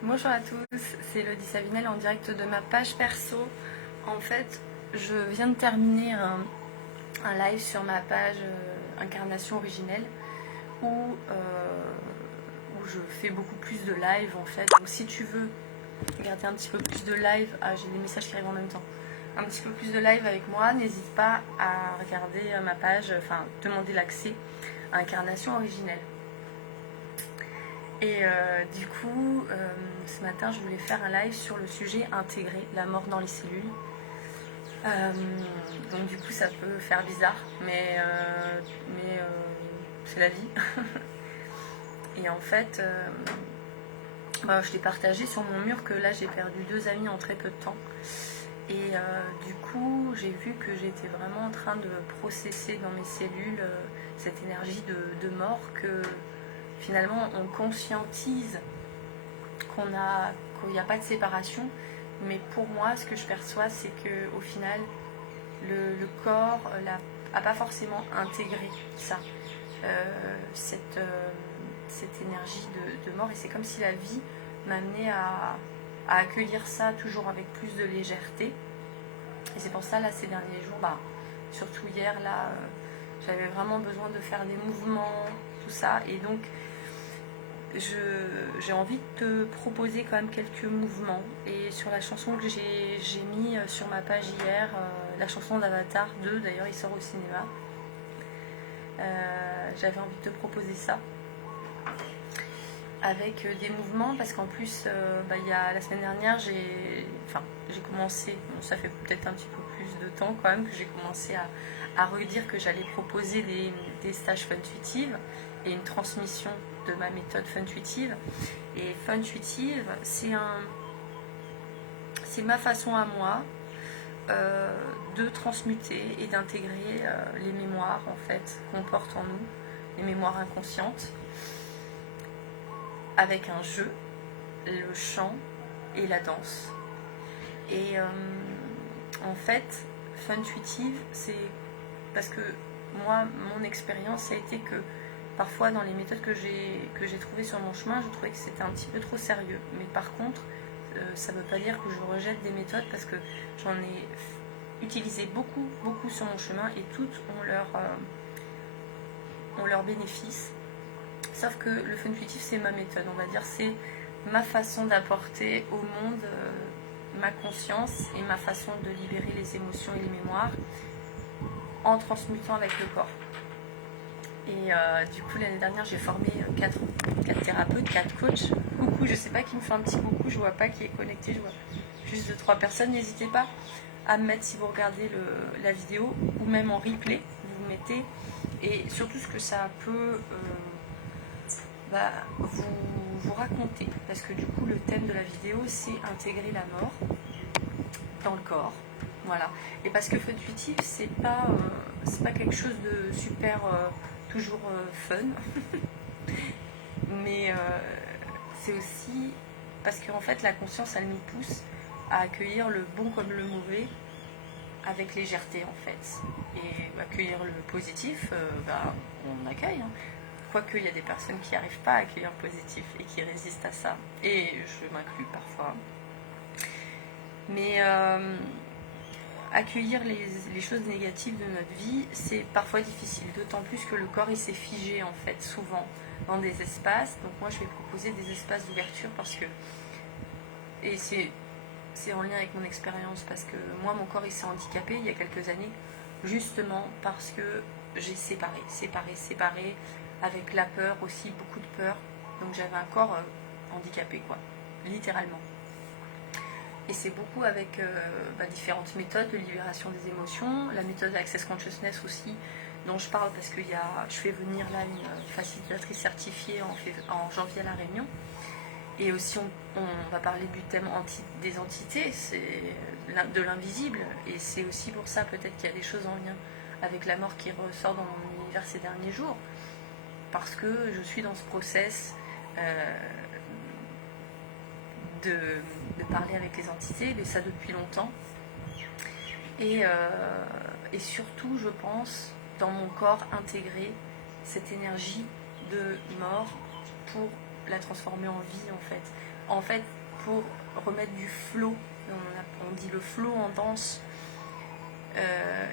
Bonjour à tous, c'est Elodie Savinel en direct de ma page perso. En fait, je viens de terminer un live sur ma page Incarnation Originelle où je fais beaucoup plus de live en fait. Donc si tu veux regarder un petit peu plus de live, j'ai des messages qui arrivent en même temps. Un petit peu plus de live avec moi, n'hésite pas à regarder ma page, enfin demander l'accès à Incarnation Originelle. Et du coup, ce matin, je voulais faire un live sur le sujet intégré, la mort dans les cellules. Donc du coup, ça peut faire bizarre, mais c'est la vie. Et en fait, je l'ai partagé sur mon mur que là, j'ai perdu 2 amis en très peu de temps. Et du coup, j'ai vu que j'étais vraiment en train de processer dans mes cellules cette énergie de mort, que finalement on conscientise qu'il n'y a pas de séparation. Mais pour moi, ce que je perçois, c'est qu'au final, le corps n'a pas forcément intégré ça, cette énergie de mort. Et c'est comme si la vie m'amenait à accueillir ça toujours avec plus de légèreté. Et c'est pour ça, là, ces derniers jours, surtout hier, là, j'avais vraiment besoin de faire des mouvements, tout ça. Et donc, j'ai envie de te proposer quand même quelques mouvements. Et sur la chanson que j'ai mis sur ma page hier, la chanson d'Avatar 2, d'ailleurs il sort au cinéma, j'avais envie de te proposer ça avec des mouvements, parce qu'en plus y a, la semaine dernière j'ai commencé, bon, ça fait peut-être un petit peu plus de temps quand même que j'ai commencé à redire que j'allais proposer des stages Funtuitive et une transmission de ma méthode Funtuitive. Et Funtuitive, c'est ma façon à moi de transmuter et d'intégrer les mémoires en fait qu'on porte en nous, les mémoires inconscientes, avec un jeu, le chant et la danse. Et en fait, Funtuitive, c'est parce que moi, mon expérience a été que parfois dans les méthodes que j'ai trouvées sur mon chemin, je trouvais que c'était un petit peu trop sérieux. Mais par contre, ça ne veut pas dire que je rejette des méthodes, parce que j'en ai utilisé beaucoup sur mon chemin, et toutes ont leur bénéfice. Sauf que le Funtuitive, c'est ma méthode, on va dire, c'est ma façon d'apporter au monde ma conscience et ma façon de libérer les émotions et les mémoires en transmutant avec le corps. Et du coup, l'année dernière, j'ai formé 4 thérapeutes, 4 coachs. Coucou, je sais pas qui me fait un petit coucou, je vois pas qui est connecté, je vois juste 2-3 personnes. N'hésitez pas à me mettre, si vous regardez la vidéo, ou même en replay, vous mettez. Et surtout ce que ça peut vous raconter. Parce que du coup, le thème de la vidéo, c'est intégrer la mort dans le corps. Voilà. Et parce que Funtuitive, c'est pas quelque chose de super toujours fun. Mais c'est aussi parce qu'en fait, la conscience, elle nous pousse à accueillir le bon comme le mauvais avec légèreté, en fait. Et accueillir le positif, on accueille. Hein. Quoique, il y a des personnes qui n'arrivent pas à accueillir le positif et qui résistent à ça. Et je m'inclus parfois. Mais accueillir les choses négatives de notre vie, c'est parfois difficile. D'autant plus que le corps, il s'est figé, en fait, souvent dans des espaces. Donc moi, je vais proposer des espaces d'ouverture parce que... Et c'est en lien avec mon expérience, parce que moi, mon corps, il s'est handicapé il y a quelques années, justement parce que j'ai séparé, avec la peur aussi, beaucoup de peur. Donc j'avais un corps handicapé, quoi, littéralement. Et c'est beaucoup avec différentes méthodes de libération des émotions, la méthode Access Consciousness aussi, dont je parle parce que je fais venir là une facilitatrice certifiée en janvier à La Réunion. Et aussi on va parler du thème des entités, c'est de l'invisible. Et c'est aussi pour ça peut-être qu'il y a des choses en lien avec la mort qui ressort dans mon univers ces derniers jours. Parce que je suis dans ce process de parler avec les entités, mais ça depuis longtemps. Et surtout, je pense, dans mon corps, intégrer cette énergie de mort pour la transformer en vie, en fait. en fait, pour remettre du flow, on dit le flow en danse.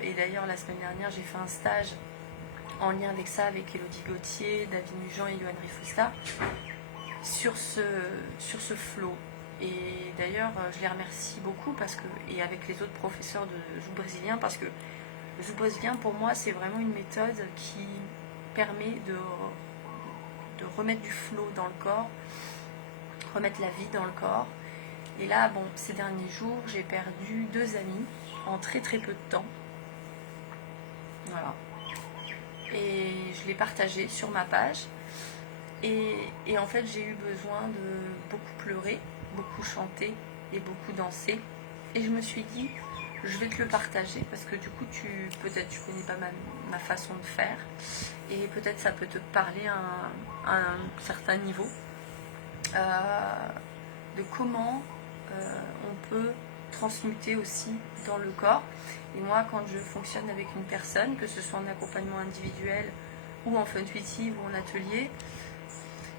Et d'ailleurs, la semaine dernière, j'ai fait un stage en lien avec ça, avec Elodie Gauthier, David Nugent et Yoann Rifosta, sur ce flow. Et d'ailleurs, je les remercie beaucoup parce que, et avec les autres professeurs de zouk brésilien, parce que le zouk brésilien, pour moi, c'est vraiment une méthode qui permet de remettre du flow dans le corps, remettre la vie dans le corps. Et là, bon, ces derniers jours, j'ai perdu 2 amis en très très peu de temps. Voilà. Et je l'ai partagé sur ma page. Et en fait, j'ai eu besoin de beaucoup pleurer, beaucoup chanter et beaucoup danser. Et je me suis dit, je vais te le partager parce que du coup, peut-être tu connais pas ma façon de faire. Et peut-être ça peut te parler à un certain niveau de comment on peut transmuter aussi dans le corps. Et moi, quand je fonctionne avec une personne, que ce soit en accompagnement individuel ou en funtuitive ou en atelier,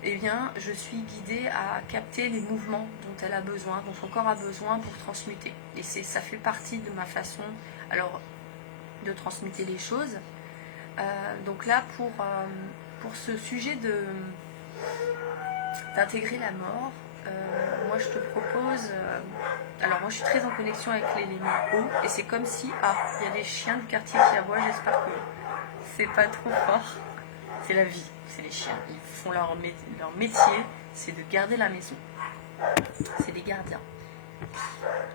eh bien, je suis guidée à capter les mouvements dont elle a besoin, dont son corps a besoin pour transmuter. Et ça fait partie de ma façon, alors, de transmuter les choses. Donc là, pour ce sujet d'intégrer la mort, moi je te propose, alors moi je suis très en connexion avec l'élément eau, et c'est comme si, il y a des chiens du quartier qui aboient, j'espère que c'est pas trop fort. C'est la vie, c'est les chiens, ils font leur métier, c'est de garder la maison, c'est des gardiens.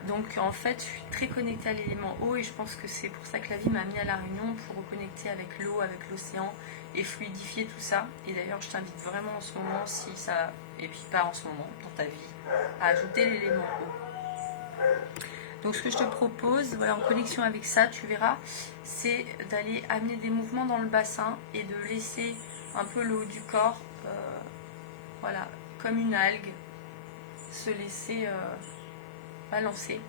Donc en fait, je suis très connectée à l'élément eau et je pense que c'est pour ça que la vie m'a mis à la Réunion, pour reconnecter avec l'eau, avec l'océan et fluidifier tout ça. Et d'ailleurs, je t'invite vraiment en ce moment, si ça, et puis pas en ce moment, dans ta vie, à ajouter l'élément eau. Donc ce que je te propose, voilà, en connexion avec ça, tu verras, c'est d'aller amener des mouvements dans le bassin et de laisser un peu le haut du corps, voilà, comme une algue, se laisser balancer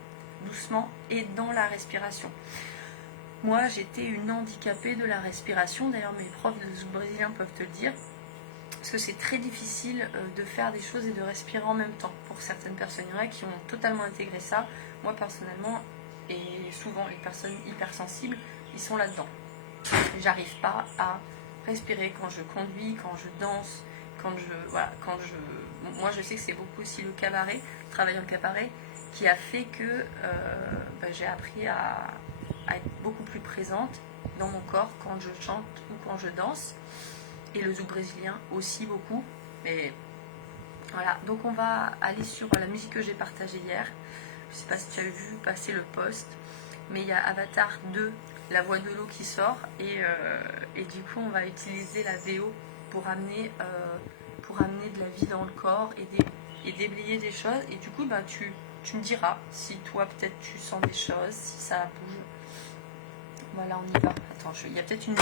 doucement et dans la respiration. Moi, j'étais une handicapée de la respiration. D'ailleurs, mes profs de zouk brésilien peuvent te le dire. Parce que c'est très difficile de faire des choses et de respirer en même temps. Pour certaines personnes, il y en a qui ont totalement intégré ça. Moi, personnellement, et souvent les personnes hypersensibles, ils sont là-dedans. J'arrive pas à respirer quand je conduis, quand je danse, moi, je sais que c'est beaucoup aussi le cabaret, le travail en cabaret, qui a fait que j'ai appris à être beaucoup plus présente dans mon corps quand je chante ou quand je danse. Et le zouk brésilien aussi beaucoup. Mais voilà, donc on va aller sur la musique que j'ai partagée hier. Je ne sais pas si tu as vu passer le post, mais il y a Avatar 2, la voix de l'eau qui sort. Et du coup, on va utiliser la VO pour amener de la vie dans le corps et déblayer des choses. Et du coup, tu me diras si toi, peut-être, tu sens des choses, si ça bouge. Voilà, on y va. Attends, il y a peut-être une...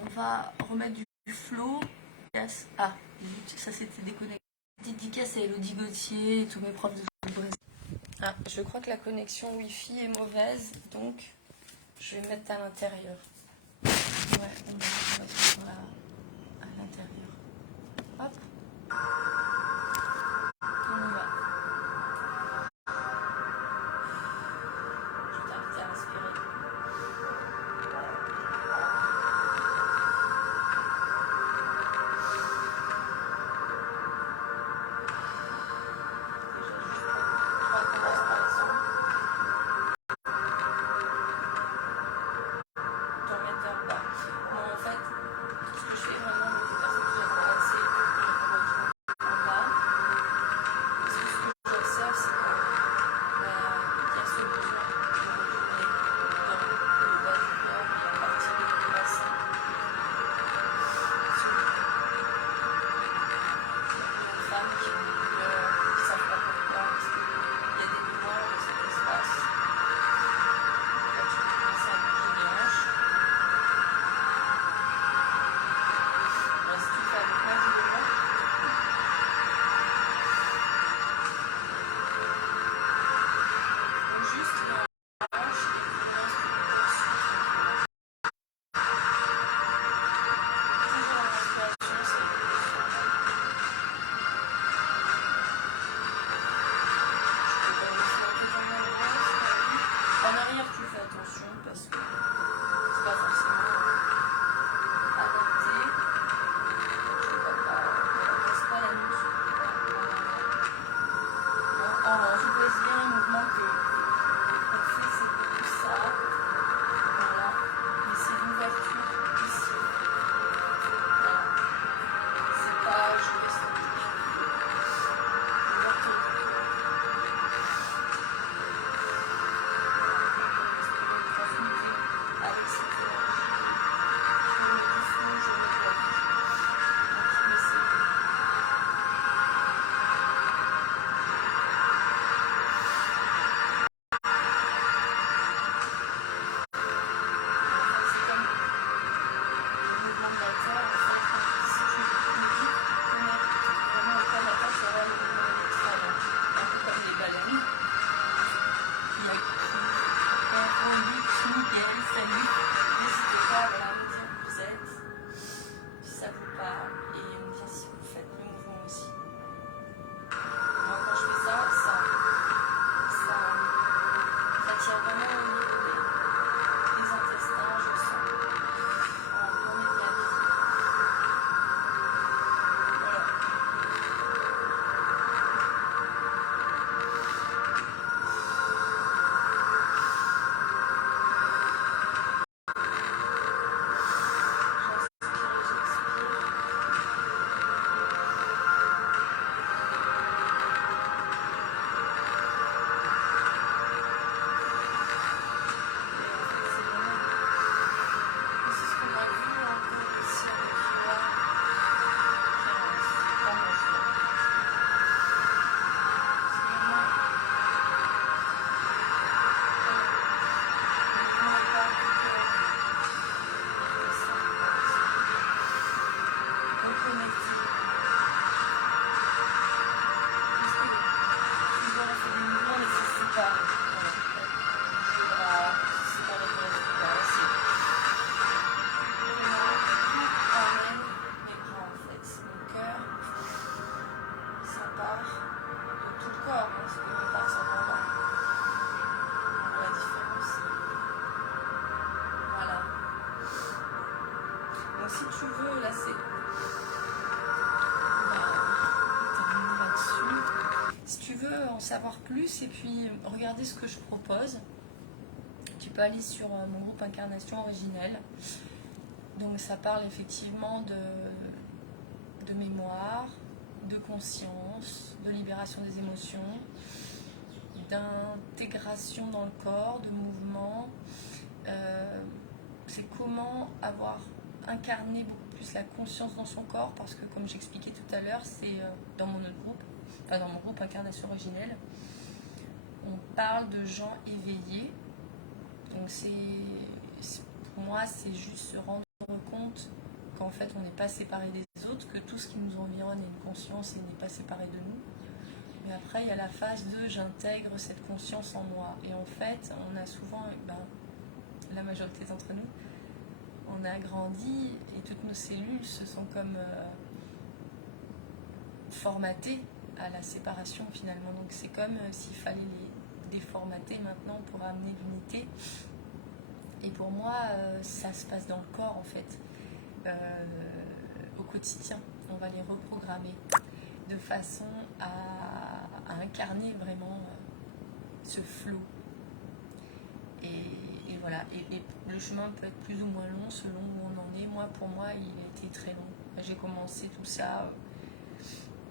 On va remettre du flow. Ah, ça s'était déconnecté. Dédicace à Elodie Gauthier et tous mes profs de Brésil. Ah, je crois que la connexion Wi-Fi est mauvaise, donc je vais mettre à l'intérieur. Ouais, on va mettre à l'intérieur. Hop. On y va. Je t'invite à respirer. Donc si tu veux, là c'est... On va terminer là-dessus. Si tu veux en savoir plus et puis regarder ce que je propose, tu peux aller sur mon groupe Incarnation Originelle. Donc ça parle effectivement de mémoire, de conscience, de libération des émotions, d'intégration dans le corps, de mouvement. C'est comment avoir incarné beaucoup plus la conscience dans son corps, parce que comme j'expliquais tout à l'heure, c'est dans mon autre groupe, enfin dans mon groupe Incarnation Originelle, on parle de gens éveillés. Donc pour moi, c'est juste se rendre compte qu'en fait on n'est pas séparé des autres, que tout ce qui nous environne est une conscience et n'est pas séparé de nous. Mais après il y a la phase de j'intègre cette conscience en moi. Et en fait on a souvent, la majorité d'entre nous, on a grandi et toutes nos cellules se sont comme formatées à la séparation finalement. Donc c'est comme s'il fallait les déformater maintenant pour amener l'unité. Et pour moi, ça se passe dans le corps en fait, au quotidien. On va les reprogrammer de façon à incarner vraiment ce flow. Et voilà, et le chemin peut être plus ou moins long selon où on en est. Moi, pour moi, il a été très long. J'ai commencé tout ça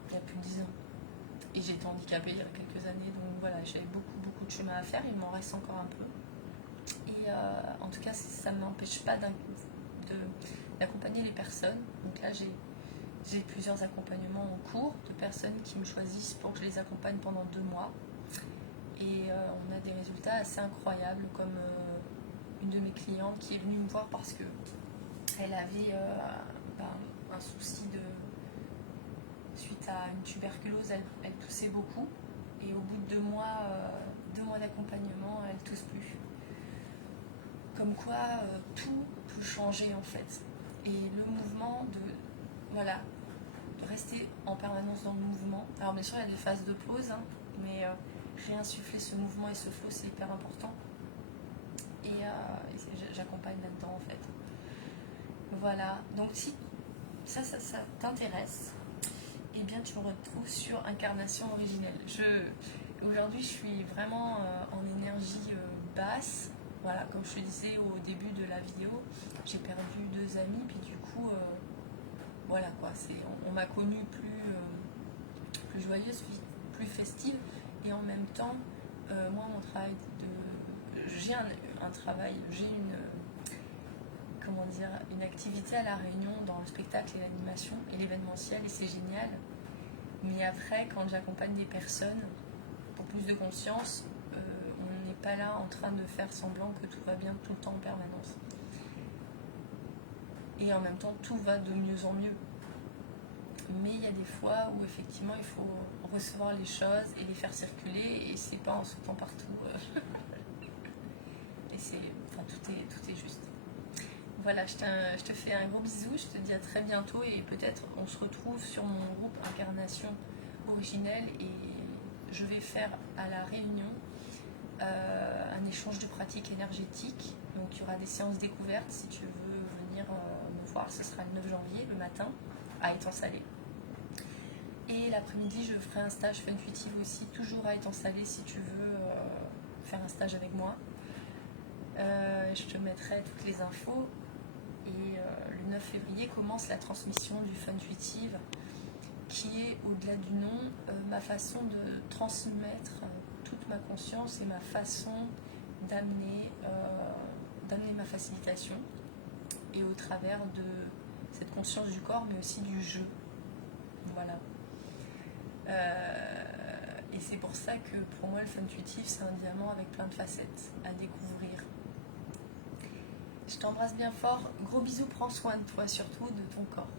il y a plus de 10 ans. Et j'étais handicapée il y a quelques années, donc voilà, j'avais beaucoup de chemin à faire, il m'en reste encore un peu. Et en tout cas, ça ne m'empêche pas d'accompagner les personnes. Donc là, j'ai plusieurs accompagnements en cours de personnes qui me choisissent pour que je les accompagne pendant 2 mois. Et on a des résultats assez incroyables, comme une de mes clientes qui est venue me voir parce que elle avait un souci suite à une tuberculose, elle toussait beaucoup. Et au bout de 2 mois d'accompagnement, elle tousse plus. Comme quoi, tout peut changer en fait. Et le mouvement de rester en permanence dans le mouvement. Alors bien sûr, il y a des phases de pause, mais réinsuffler ce mouvement et ce flow, c'est hyper important. Et j'accompagne là-dedans en fait. Voilà, donc si ça t'intéresse, eh bien tu me retrouves sur Incarnation Originelle. Aujourd'hui, je suis vraiment en énergie basse. Voilà, comme je te disais au début de la vidéo, j'ai perdu 2 amis, puis du coup, voilà quoi, on m'a connue plus joyeuse, plus festive, et en même temps, moi, mon travail j'ai un travail, j'ai une activité à La Réunion dans le spectacle et l'animation et l'événementiel, et c'est génial. Mais après, quand j'accompagne des personnes pour plus de conscience, on n'est pas là en train de faire semblant que tout va bien tout le temps en permanence. Et en même temps, tout va de mieux en mieux. Mais il y a des fois où effectivement il faut recevoir les choses et les faire circuler, et c'est pas en sautant partout. Et tout est juste. Voilà, je te fais un gros bisou, je te dis à très bientôt, et peut-être on se retrouve sur mon groupe Incarnation Originelle, et je vais faire à La Réunion un échange de pratiques énergétiques. Donc il y aura des séances découvertes si tu veux venir me voir, ce sera le 9 janvier, le matin, à Étang-Salé. Et l'après-midi, je ferai un stage Funtuitive aussi, toujours à Étang-Salé si tu veux faire un stage avec moi. Je te mettrai toutes les infos. Et le 9 février commence la transmission du Funtuitive, qui est, au-delà du nom, ma façon de transmettre toute ma conscience et ma façon d'amener ma facilitation, et au travers de cette conscience du corps, mais aussi du jeu. Voilà. Et c'est pour ça que pour moi le Funtuitive, c'est un diamant avec plein de facettes à découvrir. Je t'embrasse bien fort, gros bisous, prends soin de toi surtout, de ton corps.